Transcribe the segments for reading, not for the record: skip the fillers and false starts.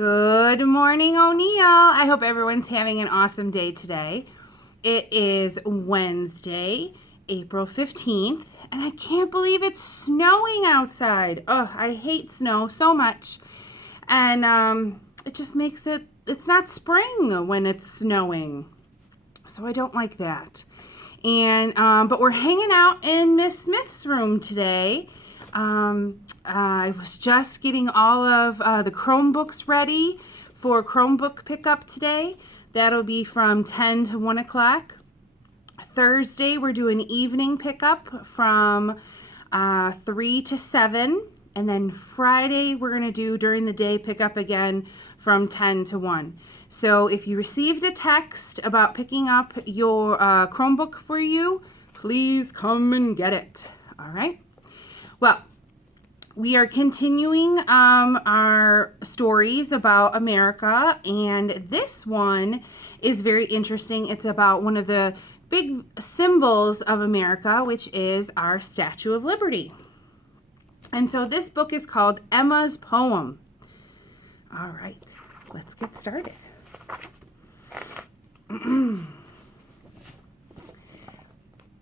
Good morning, O'Neill. I hope everyone's having an awesome day today. It is Wednesday, April 15th, and I can't believe it's snowing outside. Oh, I hate snow so much. And it just makes it's not spring when it's snowing. So I don't like that. And but we're hanging out in Miss Smith's room today. I was just getting all of the Chromebooks ready for Chromebook pickup today. That'll be from 10 to 1 o'clock. Thursday, we're doing evening pickup from 3 to 7. And then Friday, we're going to do during the day pickup again from 10 to 1. So if you received a text about picking up your Chromebook for you, please come and get it. All right? Well, we are continuing our stories about America, and this one is very interesting. It's about one of the big symbols of America, which is our Statue of Liberty. And so this book is called Emma's Poem. All right, let's get started.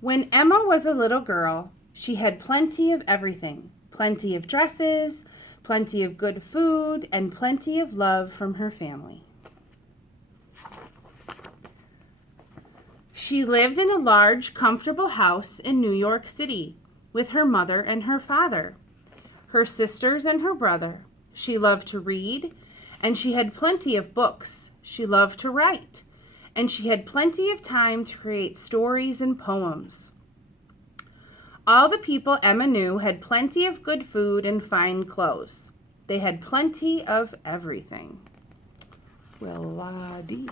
When Emma was a little girl, she had plenty of everything. Plenty of dresses, plenty of good food, and plenty of love from her family. She lived in a large, comfortable house in New York City with her mother and her father, her sisters and her brother. She loved to read, and she had plenty of books. She loved to write, and she had plenty of time to create stories and poems. All the people Emma knew had plenty of good food and fine clothes. They had plenty of everything. Well-a-dee.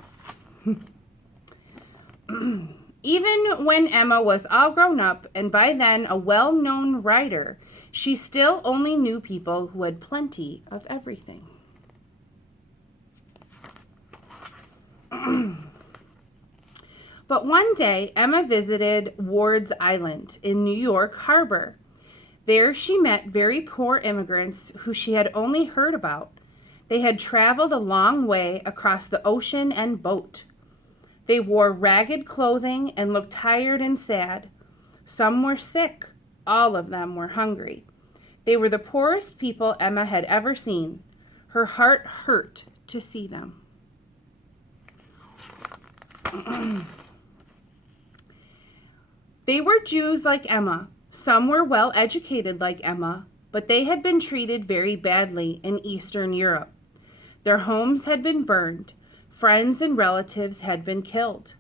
Even when Emma was all grown up and by then a well-known writer, she still only knew people who had plenty of everything. But one day, Emma visited Ward's Island in New York Harbor. There she met very poor immigrants who she had only heard about. They had traveled a long way across the ocean and boat. They wore ragged clothing and looked tired and sad. Some were sick. All of them were hungry. They were the poorest people Emma had ever seen. Her heart hurt to see them. They were Jews like Emma. Some were well educated like Emma, but they had been treated very badly in Eastern Europe. Their homes had been burned. Friends and relatives had been killed.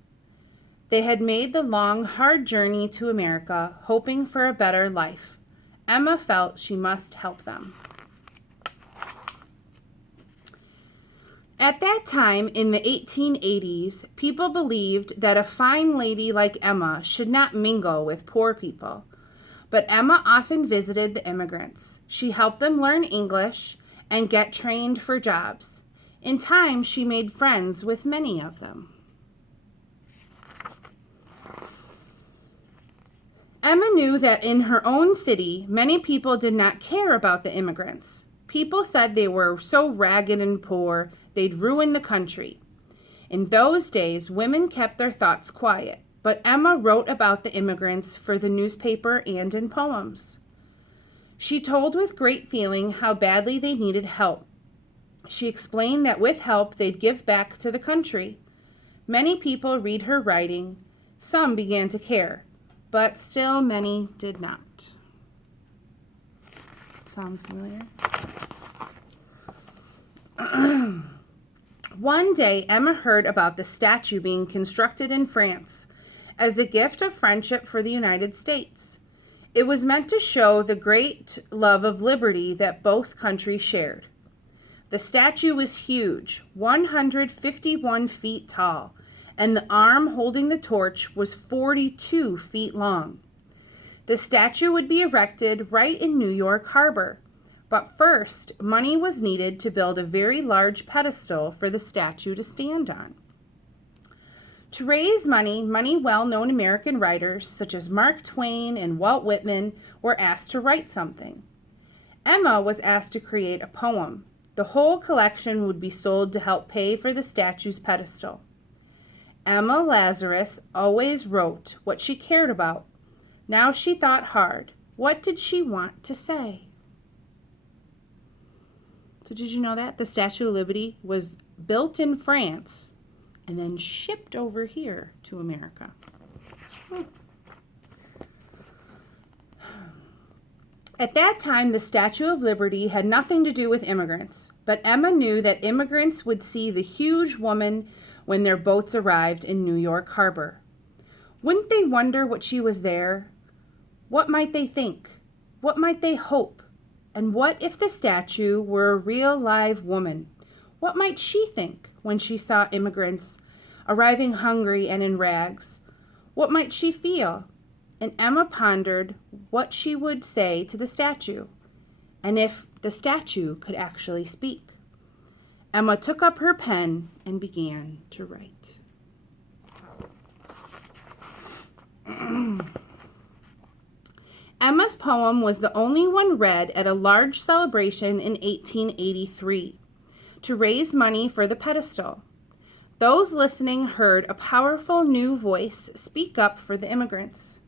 They had made the long, hard journey to America, hoping for a better life. Emma felt she must help them. At that time, in the 1880s, people believed that a fine lady like Emma should not mingle with poor people. But Emma often visited the immigrants. She helped them learn English and get trained for jobs. In time, she made friends with many of them. Emma knew that in her own city, many people did not care about the immigrants. People said they were so ragged and poor, they'd ruin the country. In those days, women kept their thoughts quiet, but Emma wrote about the immigrants for the newspaper and in poems. She told with great feeling how badly they needed help. She explained that with help, they'd give back to the country. Many people read her writing. Some began to care, but still many did not. Sound familiar? One day, Emma heard about the statue being constructed in France as a gift of friendship for the United States. It was meant to show the great love of liberty that both countries shared. The statue was huge, 151 feet tall, and the arm holding the torch was 42 feet long. The statue would be erected right in New York Harbor. But first, money was needed to build a very large pedestal for the statue to stand on. To raise money, many well-known American writers, such as Mark Twain and Walt Whitman, were asked to write something. Emma was asked to create a poem. The whole collection would be sold to help pay for the statue's pedestal. Emma Lazarus always wrote what she cared about. Now she thought hard. What did she want to say? So did you know that? The Statue of Liberty was built in France and then shipped over here to America. At that time, the Statue of Liberty had nothing to do with immigrants, but Emma knew that immigrants would see the huge woman when their boats arrived in New York Harbor. Wouldn't they wonder what she was there? What might they think? What might they hope? And what if the statue were a real live woman? What might she think when she saw immigrants arriving hungry and in rags? What might she feel? And Emma pondered what she would say to the statue, and if the statue could actually speak. Emma took up her pen and began to write. Emma's poem was the only one read at a large celebration in 1883 to raise money for the pedestal. Those listening heard a powerful new voice speak up for the immigrants.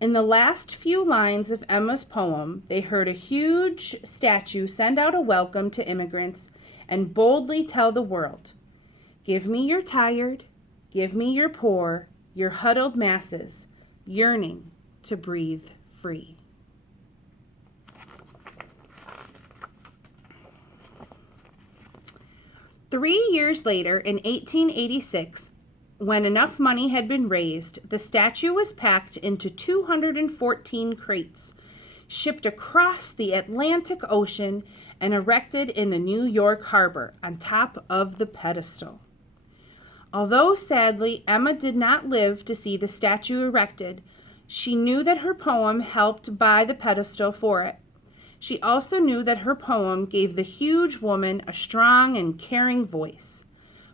In the last few lines of Emma's poem, they heard a huge statue send out a welcome to immigrants and boldly tell the world, "Give me your tired, give me your poor, your huddled masses, yearning to breathe free." Three years later, in 1886, when enough money had been raised, the statue was packed into 214 crates, shipped across the Atlantic Ocean, and erected in the New York Harbor on top of the pedestal. Although sadly Emma did not live to see the statue erected, she knew that her poem helped buy the pedestal for it. She also knew that her poem gave the huge woman a strong and caring voice.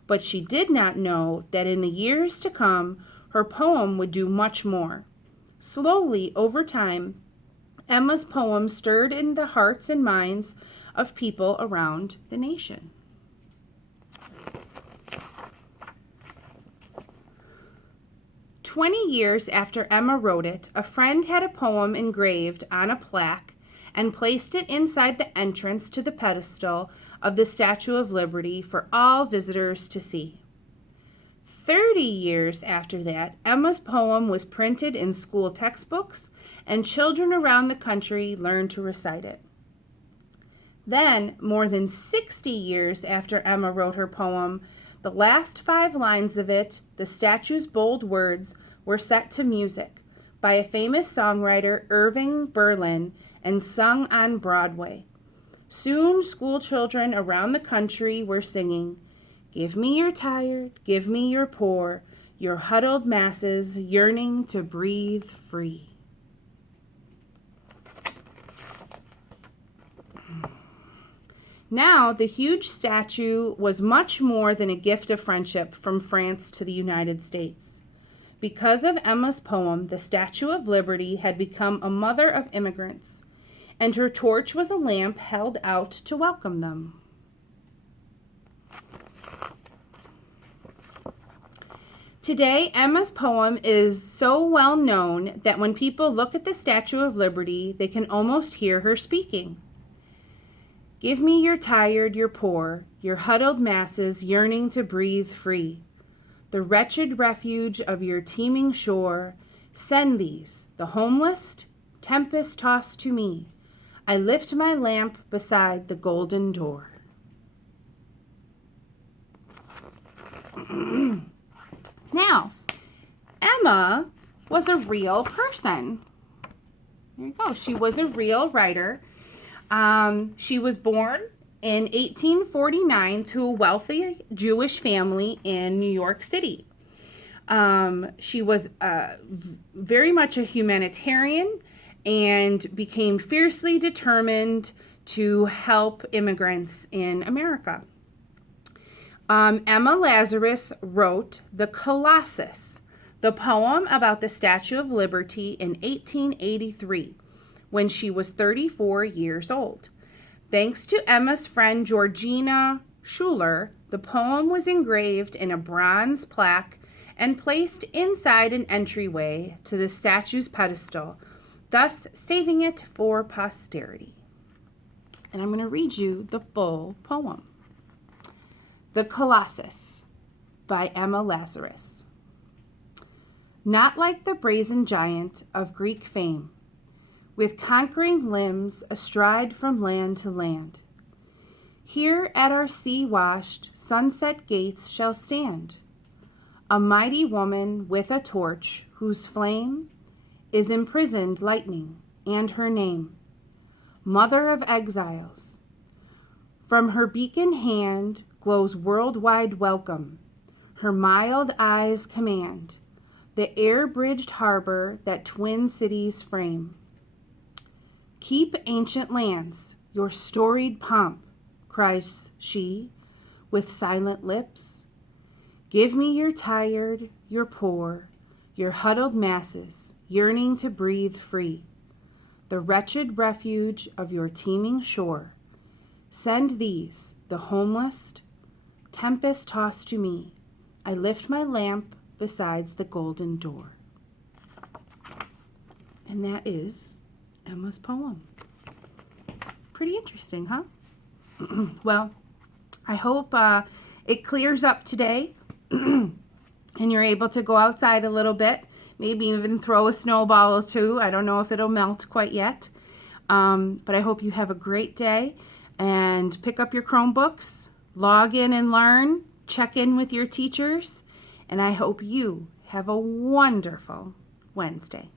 But she did not know that in the years to come, her poem would do much more. Slowly, over time, Emma's poem stirred in the hearts and minds of people around the nation. "20 years after Emma wrote it, a friend had a poem engraved on a plaque and placed it inside the entrance to the pedestal of the Statue of Liberty for all visitors to see. 30 years after that, Emma's poem was printed in school textbooks, and children around the country learned to recite it. Then, more than 60 years after Emma wrote her poem, the last 5 lines of it, the statue's bold words, were set to music by a famous songwriter, Irving Berlin, and sung on Broadway. Soon, school children around the country were singing, "Give me your tired, give me your poor, your huddled masses yearning to breathe free." Now, the huge statue was much more than a gift of friendship from France to the United States. Because of Emma's poem, the Statue of Liberty had become a mother of immigrants, and her torch was a lamp held out to welcome them. Today, Emma's poem is so well known that when people look at the Statue of Liberty, they can almost hear her speaking. "Give me your tired, your poor, your huddled masses yearning to breathe free. The wretched refuge of your teeming shore, send these, the homeless, tempest-tossed to me. I lift my lamp beside the golden door." Now, Emma was a real person. There you go. She was a real writer. She was born in 1849 to a wealthy Jewish family in New York City. She was very much a humanitarian and became fiercely determined to help immigrants in America. Emma Lazarus wrote The Colossus, the poem about the Statue of Liberty, in 1883, when she was 34 years old. Thanks to Emma's friend Georgina Schuler, the poem was engraved in a bronze plaque and placed inside an entryway to the statue's pedestal, thus saving it for posterity. And I'm going to read you the full poem. The Colossus by Emma Lazarus. Not like the brazen giant of Greek fame, with conquering limbs astride from land to land. Here at our sea-washed sunset gates shall stand a mighty woman with a torch whose flame is imprisoned lightning, and her name, Mother of Exiles. From her beacon hand glows worldwide welcome. Her mild eyes command the air-bridged harbor that twin cities frame. Keep ancient lands, your storied pomp, cries she, with silent lips. Give me your tired, your poor, your huddled masses, yearning to breathe free. The wretched refuge of your teeming shore. Send these, the homeless, tempest-tossed to me. I lift my lamp besides the golden door. And that is Emma's poem. Pretty interesting, huh? Well, I hope it clears up today and you're able to go outside a little bit, maybe even throw a snowball or two. I don't know if it'll melt quite yet, but I hope you have a great day and pick up your Chromebooks, log in and learn, check in with your teachers, and I hope you have a wonderful Wednesday.